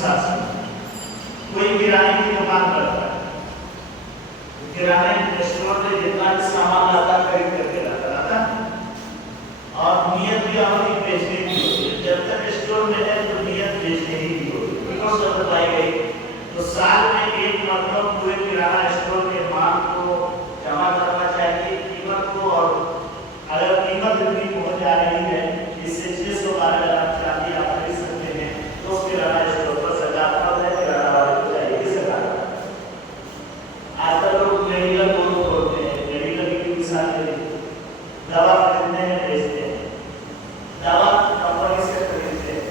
साथ कोई किराने की दुकान करता है, किराने स्टोर में जितना भी सामान लाता खरीद करके लाता और नियत भी हमारी बेचने की होती है। जब तक स्टोर में है तो नियत बेचने ही की होती है, बिकॉज जब बताई गई तो साल में एक मरतबा पूरे किराना स्टोर के माल को जमा करना चाहिए कीमत को, और अगर कीमत इतनी पहुंच जा रही है इससे 600-12,000 चांदी आप खरीद सकते हैं तो उस किराना स्टोर पर ज़कात फर्ज है, किराना वाले को चाहिए कि ज़कात। आजकल लोग मेडिकल खोलते हैं, मेडिकल की मिसाल ले दवा खरीदने में बेचते हैं, दवा कंपनी से खरीदते हैं,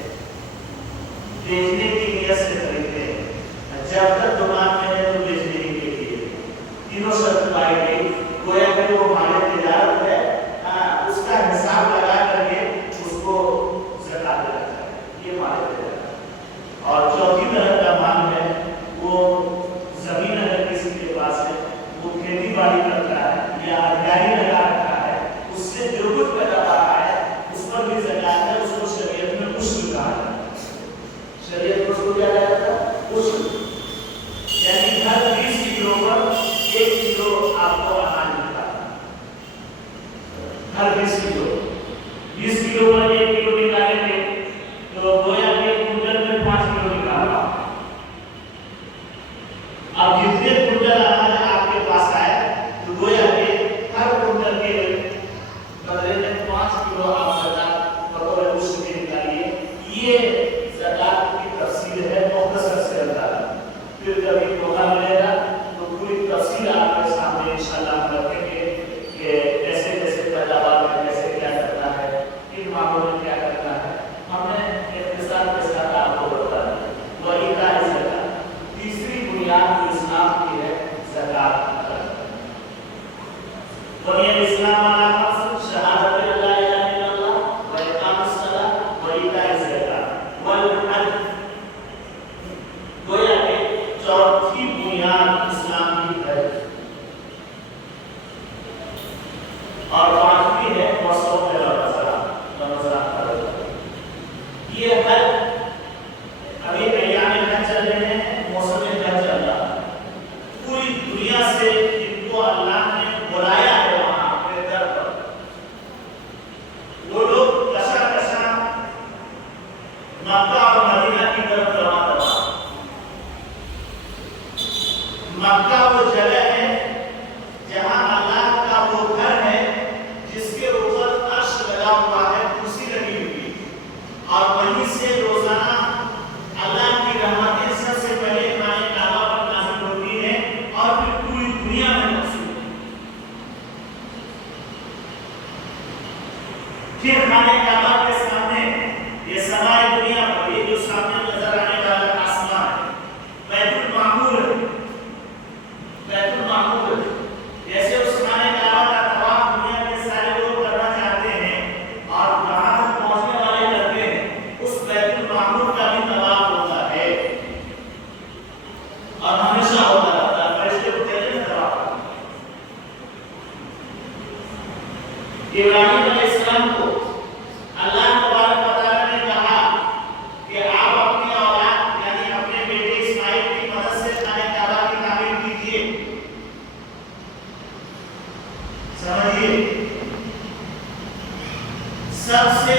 बेचने की नीयत से खरीदते हैं, जब तक दुकान में है तो बेचने के लिए तीनों शर्त पाई गई। गोया कि वो मालिक तिजारत है, उसका हिसाब लगा करके उसको ज़कात देना चाहिए, ये मालिक तिजारत। और चौथी तरह का माल है वो जमीन अगर किसी के पास है, वो खेती बाड़ी करता है या अधिकारी लगा रखा है, उससे जो कुछ पैदा रहा है उस पर भी ज़कात है, उसको शरीयत में उश्र कहा जाता है। शरीयत में उसको क्या कहा जाता है? उश्र, यानी हर 20 किलो पर 1 किलो आपको अनाज मिलता है। हर 20 किलो पर 1 किलो निकालेंगे तो गोया के कुंटल में 5 किलो निकालना। अब जितने कुंटल अनाज आपके पास आए तो गोया के हर कुंटल के बदले में 5 किलो आप ज़कात बतौर उश्र के निकालिए। ये ज़कात की तफसील है, मुख्तसर से अंदाज़ा। फिर कभी मौका मिलेगा तो पूरी तफसील आपके सामने इंशाअल्लाह हम रखेंगे कि कैसे कैसे पैदावार में कैसे क्या करना है, किन मामलों में क्या करना है। हमने इख्तिसार के साथ आपको बता दिया। वही का ज़कात तीसरी बुनियाद जो इस्लाम की है ज़कात। बुनियाद इस्लाम वाला शहादत अल्लाह इलाहा इल्लल्लाह व इकामत सलात व इताए ज़कात वल हज। गोया के चौथी बुनियाद इस्लाम की है और पांचवी है मौसम में रमज़ान का रोज़ा। ये हज अभी अय्याम हज चल रहे हैं, मौसम में हज चल रहा है। पूरी दुनिया से जिनको अल्लाह ने बुलाया है वहाँ अपने दर पर, वो लोग कशा मक्का और मदीना की तरफ रवाना हुआ। मक्का वो जगह है जहाँ अल्लाह का वो घर है जिसके ऊपर अर्श लगा हुआ है, कुर्सी लगी हुई, और वहीं से रोजाना अल्लाह की रहमतें सबसे पहले खाने काबा पर नाज़िल होती हैं और फिर पूरी दुनिया में मौसूल। फिर खाने काबा के सामने ये समाए दुनिया पर ये जो सामने नजर आने वाला आसमान है, बैतुल मामूर है। बैतुल मामूर जैसे उस खाने काबा का तवाफ दुनिया के सारे लोग करना चाहते हैं और वहां तक पहुंचने वाले करते हैं, उस बैतुल मामूर का भी तवाफ होता है और हमेशा होता रहता है। फरिश्ते उठते हैं तवाफ। इब्राहीम अलैहिस्सलाम को अल्लाह तबारक व तआला ने कहा कि आप अपनी औलाद यानी अपने बेटे इस्माइल की मदद से खाने काबा की तामीर कीजिए। समझिए, सबसे